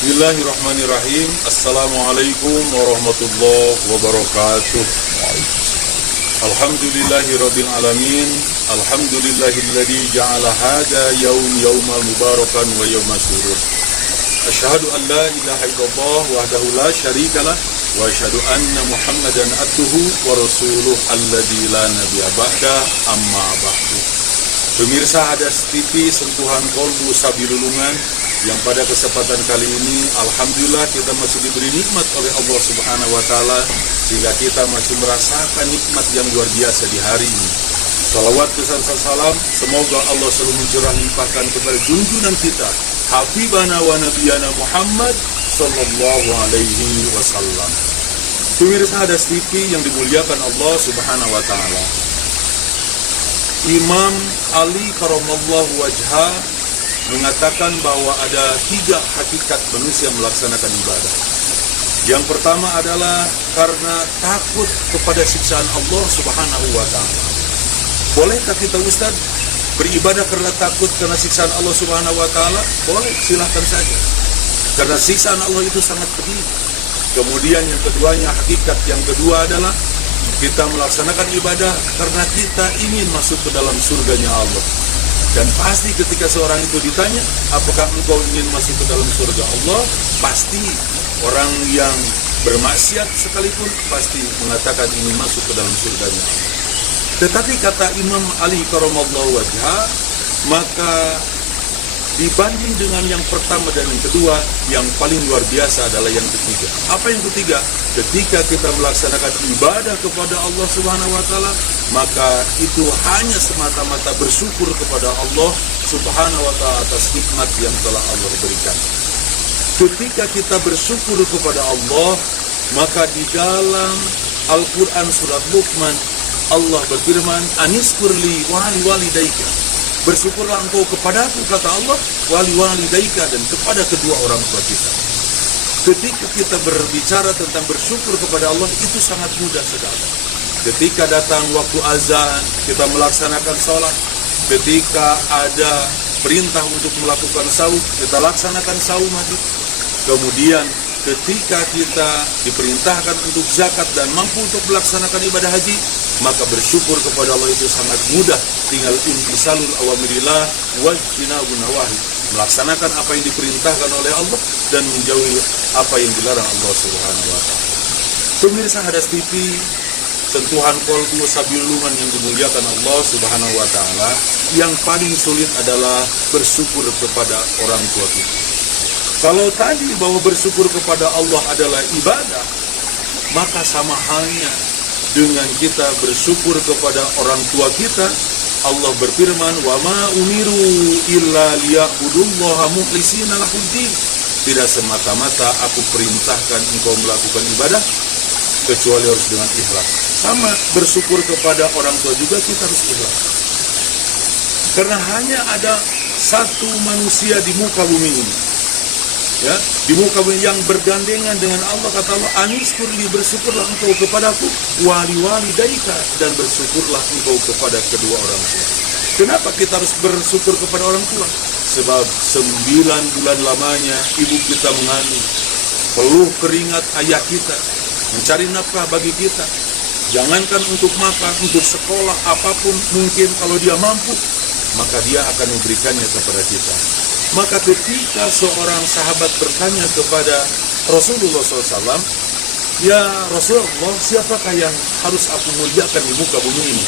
Bismillahirrahmanirrahim. Assalamualaikum warahmatullahi wabarakatuh. Alhamdulillahirabbil alamin. Alhamdulillahilladzi ja'ala hada yaumal mubarakan wa yaumas surur. Asyhadu an la ilaha illallah wahdahu la syarikalah wa asyhadu anna Muhammadan abduhu wa rasuluh alladzi la nabiyya ba'da, amma ba'du. Pemirsa Hadas TV Sentuhan Kolbu Sabilulungan, yang pada kesempatan kali ini alhamdulillah kita masih diberi nikmat oleh Allah Subhanahu wa taala sehingga kita masih merasakan nikmat yang luar biasa di hari ini. Salawat besar salam semoga Allah selalu mencurah limpahkan kepada junjungan kita Habibana wa Nabiyana Muhammad sallallahu alaihi wasallam. Pemirsa Hadas TV yang dimuliakan Allah Subhanahu wa taala, Imam Ali Karamallahu wajhah mengatakan bahwa ada 3 hakikat manusia melaksanakan ibadah. Yang pertama adalah karena takut kepada siksaan Allah Subhanahu wa taala. Bolehkah kita Ustaz beribadah karena takut karena siksaan Allah Subhanahu wa taala? Boleh, silahkan saja. Karena siksaan Allah itu sangat pedih. Kemudian yang keduanya, hakikat yang kedua adalah kita melaksanakan ibadah karena kita ingin masuk ke dalam surganya Allah. Dan pasti ketika seorang itu ditanya, apakah engkau ingin masuk ke dalam surga Allah? Pasti orang yang bermaksiat sekalipun pasti mengatakan ingin masuk ke dalam surganya Allah. Tetapi kata Imam Ali Karamallahu wajhah, maka dibanding dengan yang pertama dan yang kedua, yang paling luar biasa adalah yang ketiga. Apa yang ketiga? Ketika kita melaksanakan ibadah kepada Allah Subhanahu wa taala, maka itu hanya semata-mata bersyukur kepada Allah Subhanahu wa taala atas nikmat yang telah Allah berikan. Ketika kita bersyukur kepada Allah, maka di dalam Al-Qur'an surat Luqman Allah berfirman, "Aniskurli wali walidaika." Bersyukurlah engkau kepadaku, kata Allah, wali walidaika, dan kepada kedua orang tua kita. Ketika kita berbicara tentang bersyukur kepada Allah, itu sangat mudah sekali. Ketika datang waktu azan, kita melaksanakan sholat. Ketika ada perintah untuk melakukan sahur, kita laksanakan sahur maghrib. Kemudian ketika kita diperintahkan untuk zakat dan mampu untuk melaksanakan ibadah haji, maka bersyukur kepada Allah itu sangat mudah. Tinggal imtisalul awamirillah wajtinabun nawahi, melaksanakan apa yang diperintahkan oleh Allah dan menjauhi apa yang dilarang Allah Subhanahu wa taala. Pemirsa Hadas TV Sentuhan Kolbu Sabilulungan yang dimuliakan Allah Subhanahu wa taala, yang paling sulit adalah bersyukur kepada orang tua kita. Kalau tadi bahwa bersyukur kepada Allah adalah ibadah, maka sama halnya dengan kita bersyukur kepada orang tua kita. Allah berfirman, "Wa ma umiru illa liya'budullaha mukhlishina lahuddin." Tidak semata-mata aku perintahkan engkau melakukan ibadah kecuali harus dengan ikhlas. Sama, bersyukur kepada orang tua juga kita harus ikhlas. Karena hanya ada satu manusia di muka bumi ini, ya, di muka bumi yang bergandengan dengan Allah. Kata Allah, "Aniskurli," bersyukurlah engkau kepadaku, wali walidaika, dan bersyukurlah engkau kepada kedua orang tua. Kenapa kita harus bersyukur kepada orang tua? Sebab 9 bulan lamanya ibu kita mengandung, peluh keringat ayah kita, mencari nafkah bagi kita. Jangankan untuk makan, untuk sekolah, apapun mungkin kalau dia mampu, maka dia akan memberikannya kepada kita. Maka ketika seorang sahabat bertanya kepada Rasulullah SAW, "Ya Rasulullah, siapakah yang harus aku muliakan di muka bumi ini?"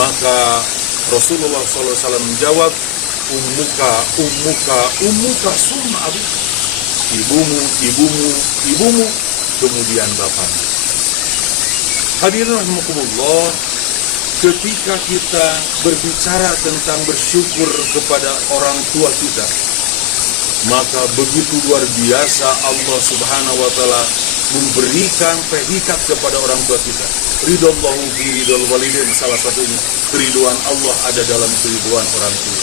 Maka Rasulullah SAW menjawab, ummuka summa abu." Ibumu, kemudian bapakmu. Hadirin rahimakumullah, ketika kita berbicara tentang bersyukur kepada orang tua kita, maka begitu luar biasa Allah Subhanahu wa taala memberikan predikat kepada orang tua kita. Ridallahu fi ridal walidain, salah satunya keriduan Allah ada dalam keriduan orang tua.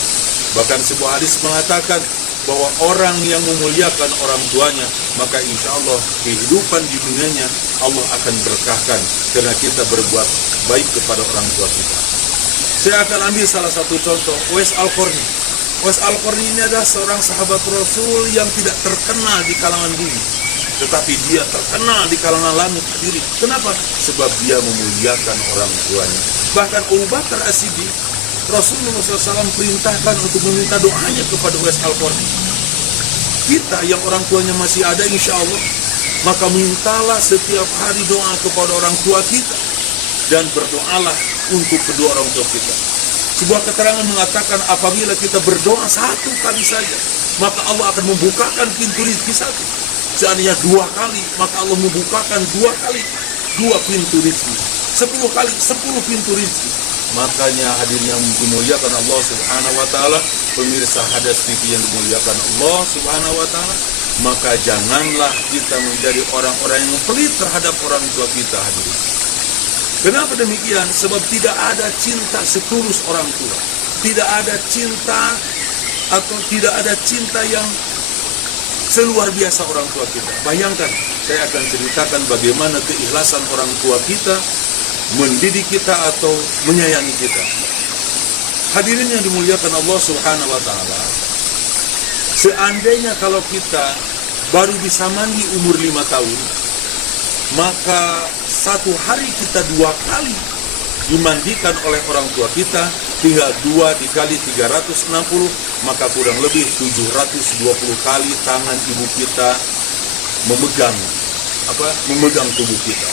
Bahkan sebuah hadis mengatakan bahwa orang yang memuliakan orang tuanya, maka insya Allah kehidupan di dunianya Allah akan berkahkan karena kita berbuat baik kepada orang tua kita. Saya akan ambil salah satu contoh, Uwais Al-Qarni. Uwais Al-Qarni ini adalah seorang sahabat Rasul yang tidak terkenal di kalangan bumi, tetapi dia terkenal di kalangan langit sendiri. Kenapa? Sebab dia memuliakan orang tuanya. Bahkan Abu Bakar As-Siddiq, Rasulullah SAW perintahkan untuk meminta doanya kepada Uwais Al-Qarni. Kita yang orang tuanya masih ada, insya Allah, maka mintalah setiap hari doa kepada orang tua kita, dan berdoalah untuk kedua orang tua kita. Sebuah keterangan mengatakan apabila kita berdoa satu kali saja, maka Allah akan membukakan pintu rezeki satu. Seandainya 2 kali, maka Allah membukakan 2 kali 2 pintu rezeki. 10 kali 10 pintu rezeki. Makanya hadirin yang dimuliakan Allah Subhanahu wa taala, pemirsa Hadas TV yang dimuliakan Allah Subhanahu wa taala, maka janganlah kita menjadi orang-orang yang pelit terhadap orang tua kita, hadirin. Kenapa demikian? Sebab tidak ada cinta setulus orang tua. Tidak ada cinta atau tidak ada cinta yang seluar biasa orang tua kita. Bayangkan, saya akan ceritakan bagaimana keikhlasan orang tua kita mendidik kita atau menyayangi kita. Hadirin yang dimuliakan Allah Subhanahu wa taala, seandainya kalau kita baru bisa mandi umur 5 tahun, maka satu hari kita 2 kali dimandikan oleh orang tua kita, tinggal 2 dikali 360, maka kurang lebih 720 kali tangan ibu kita memegang tubuh kita.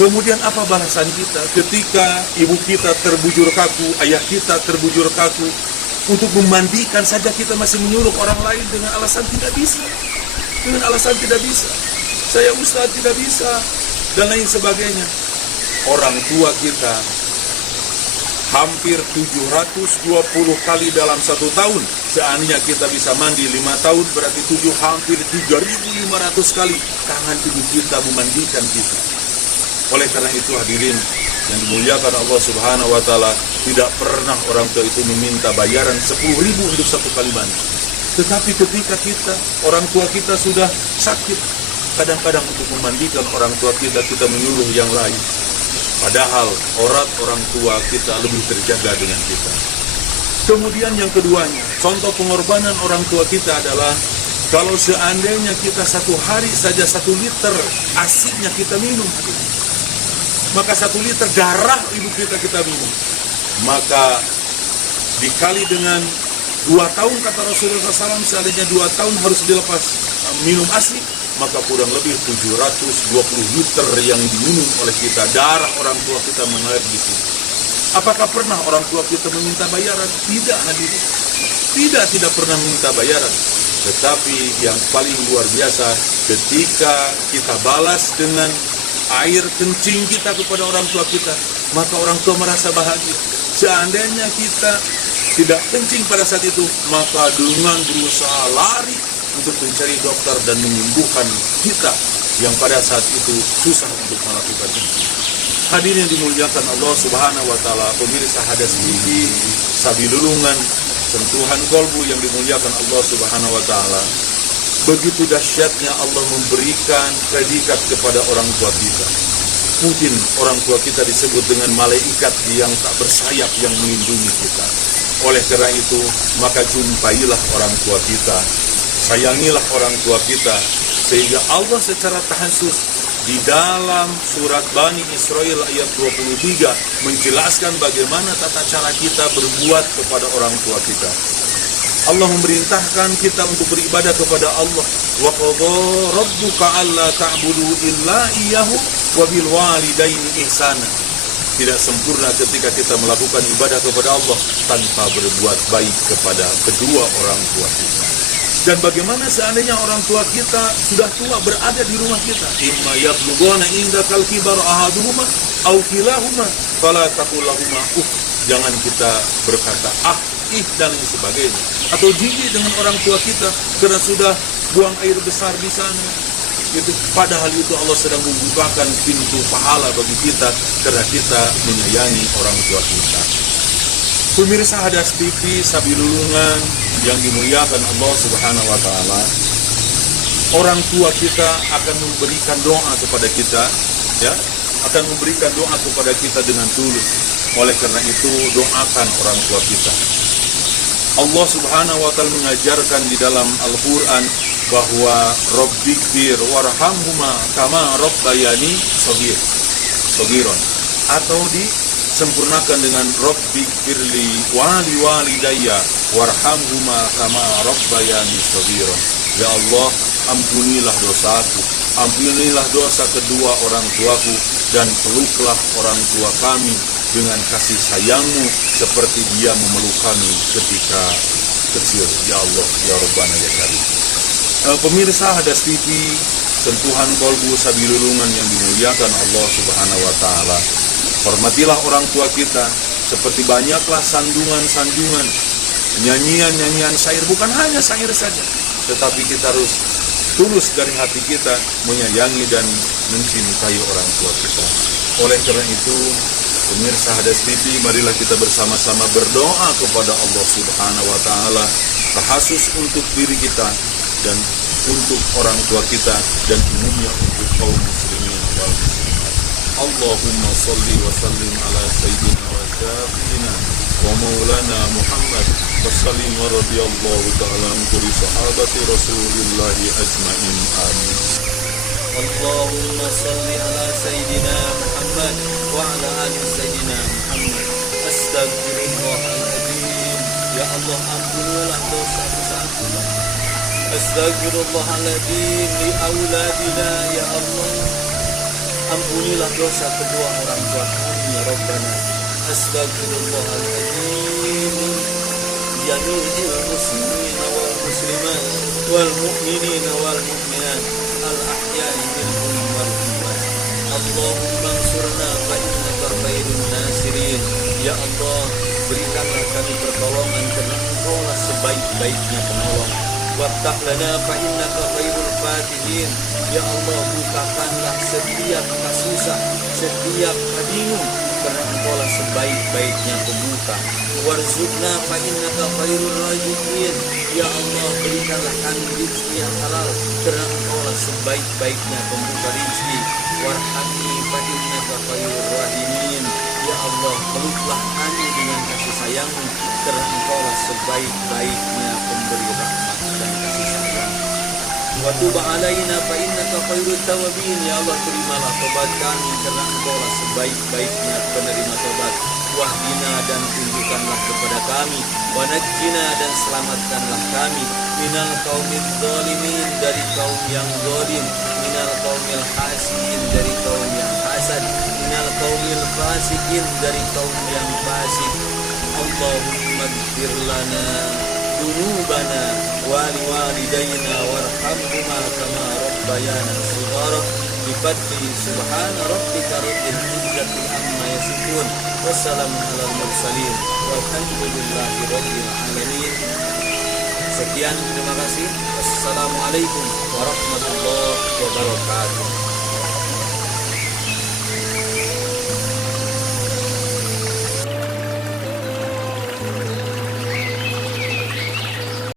Kemudian apa balasan kita ketika ibu kita terbujur kaku, ayah kita terbujur kaku, untuk memandikan saja kita masih menyuruh orang lain dengan alasan tidak bisa. Dengan alasan tidak bisa. Saya ustaz tidak bisa, dan lain sebagainya. Orang tua kita hampir 720 kali dalam 1 tahun. Seandainya kita bisa mandi 5 tahun, berarti hampir 3.500 kali tangan ibu kita memandikan kita. Oleh karena itu hadirin yang dimuliakan Allah Subhanahu wa taala, tidak pernah orang tua itu meminta bayaran 10.000 untuk 1 kali mandi. Tetapi ketika orang tua kita sudah sakit, kadang-kadang untuk memandikan orang tua kita menyuruh yang lain. Padahal orang tua kita lebih terjaga dengan kita. Kemudian yang keduanya, contoh pengorbanan orang tua kita adalah kalau seandainya kita 1 hari saja 1 liter asiknya kita minum, maka 1 liter darah ibu kita minum, maka dikali dengan 2 tahun, kata Rasulullah SAW, seandainya 2 tahun harus dilepas minum ASI, maka kurang lebih 720 liter yang diminum oleh kita, darah orang tua kita mengalir di situ. Apakah pernah orang tua kita meminta bayaran? Tidak, hadirin. Tidak pernah minta bayaran. Tetapi yang paling luar biasa, ketika kita balas dengan air kencing kita kepada orang tua kita, maka orang tua merasa bahagia. Seandainya kita tidak kencing pada saat itu, maka dengan berusaha lari untuk mencari dokter dan menyembuhkan kita yang pada saat itu susah untuk melakukan itu. Hadirin yang dimuliakan Allah Subhanahu wa taala, pemirsa Hadas TV, Sabilulungan, sentuhan kolbu yang dimuliakan Allah Subhanahu wa taala. Begitu dahsyatnya Allah memberikan predikat kepada orang tua kita. Mungkin orang tua kita disebut dengan malaikat yang tak bersayap yang melindungi kita. Oleh karena itu, maka jumpailah orang tua kita, sayangilah orang tua kita, sehingga Allah secara tahasus di dalam surat Bani Israil ayat 23 menjelaskan bagaimana tata cara kita berbuat kepada orang tua kita. Allah memerintahkan kita untuk beribadah kepada Allah. Wa qadha rabbuka alla ta'budu illa iyyahu wa bil walidaini ihsana. Tidak sempurna ketika kita melakukan ibadah kepada Allah tanpa berbuat baik kepada kedua orang tua kita. Dan bagaimana seandainya orang tua kita sudah tua berada di rumah kita? Imma yablughuna indakal kibar ahaduhuma aw kilahuma fala taqul lahumā uff. Jangan kita berkata dan lain sebagainya, atau jijik dengan orang tua kita karena sudah buang air besar di sana. Itu padahal itu Allah sedang membukakan pintu pahala bagi kita karena kita menyayangi orang tua kita. Pemirsa Hadas TV Sabilulungan yang dimuliakan Allah Subhanahu wa taala, orang tua kita akan memberikan doa kepada kita, ya, akan memberikan doa kepada kita dengan tulus. Oleh karena itu, doakan orang tua kita. Allah Subhanahu wa Ta'ala mengajarkan di dalam Al-Quran bahwa Rabbighfir warhamhuma kama rabbayani shagiran, atau disempurnakan dengan Rabbighfirli wali walidayya warhamhuma kama rabbayani shagiran. Ya Allah, ampunilah dosaku, ampunilah dosa kedua orang tuaku, dan peluklah orang tua kami dengan kasih sayang-Mu seperti dia memeluk kami ketika kecil. Ya Allah, ya Rabbana ya Karim. Pemirsa Hadas TV, sentuhan kolbu sabilulungan yang dimuliakan Allah Subhanahu wa Ta'ala, hormatilah orang tua kita, seperti banyaklah sandungan-sandungan, nyanyian-nyanyian syair, bukan hanya syair saja, tetapi kita harus tulus dari hati kita menyayangi dan mencintai orang tua kita. Oleh karena itu, pemirsa Hadas TV, marilah kita bersama-sama berdoa kepada Allah Subhanahu wa Ta'ala, terkhusus untuk diri kita dan untuk orang tua kita dan umumnya untuk kaum muslimin wal muslimat. Allahumma salli wa sallim ala sayyidina wa syafi'ina wa maulana Muhammad wa sallim wa radiyallahu ta'ala an kulli sahabati Rasulillahi ajma'in. Amin. Allahumma salli ala sayyidina Muhammad wa ala ali sayyidina Muhammad. Astagfirullahaladzim. Ya Allah, ampunilah dosa-dosaku. Astagfirullahaladzim li auladina. Ya Allah, ampunilah dosa kedua orang tua kami ya Rabbana. Astagfirullahaladzim jami'il muslimina wal muslimat wal mu'minina wal mu'minat al ahya'i minhum wal amwat. Allahumma ansurna fa innaka khairun nasirin. Ya Allah, berikanlah kami pertolongan karena Engkaulah sebaik-baiknya penolong. Waftah lana fa innaka khairul fatihin. Ya Allah, bukakanlah setiap kasusah, setiap bingung, karena Engkaulah sebaik-baiknya pembuka. Warzuqna fa innaka khairur raziqin. Ya Allah, berikanlah kami rezeki yang halal, karena Engkaulah sebaik-baiknya pembuka rezeki. Warhamni fa innaka khairur rahimin. Ya Allah, peluklah kami dengan kasih sayang-Mu, karena Engkaulah sebaik-baiknya pemberi rahmat dan kasih sayang. Wa tub alaina fa innaka khairut tawabin. Ya Allah, terimalah tobat kami, karena Engkaulah sebaik-baiknya penerima tobat. Wahdina, dan tunjukkanlah kepada kami. Wa najjina, dan selamatkanlah kami. Minal qaumil zalimin, dari kaum yang zalim. Minal qaumil hasidin, dari kaum yang hasad. Minal qaumil fasikin, dari kaum yang fasik. Allahumma ighfir lana dunubana wa liwalidayna warhamhuma kama rabbayana shighara. Bifadli subhana rabbika rabbil izzati amma yasifun. Wassalamun alal mursalin walhamdulillahi rabbil alamin. Sekian, terima kasih. Wassalamualaikum warahmatullahi wabarakatuh.